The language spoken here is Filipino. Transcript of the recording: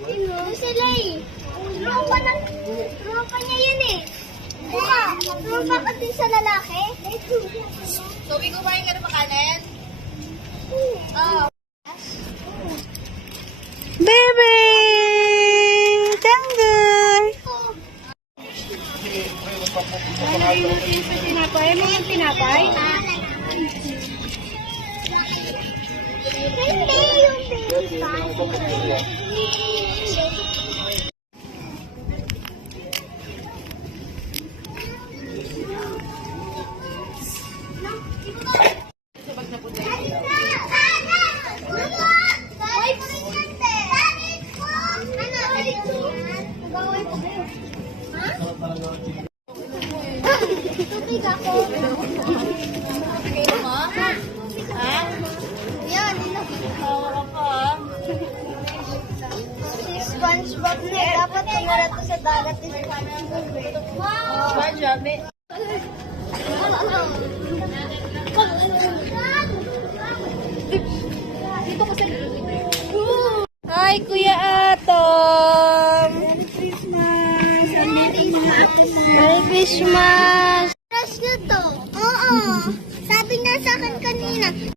Sino? Sila eh. Tropa niya yun eh. Buka, tropa kasi sa lalaki. So, may kumain ka na makanin? Oo. Baby! Tanggol! Lalagay natin sa tinapay. Ano yung tinapay? Hindi yung tinapay. Tubig ako. Tingin mo? Ha? Yan. Tawa ka. Si SpongeBob na dapat tumara to sa dagat ni SpongeBob eh. SpongeBob, may... Dito ko sa... Hi, Kuya Atom! Merry Christmas! Crush nyo to? Oo. Sabi niya sa akin kanina.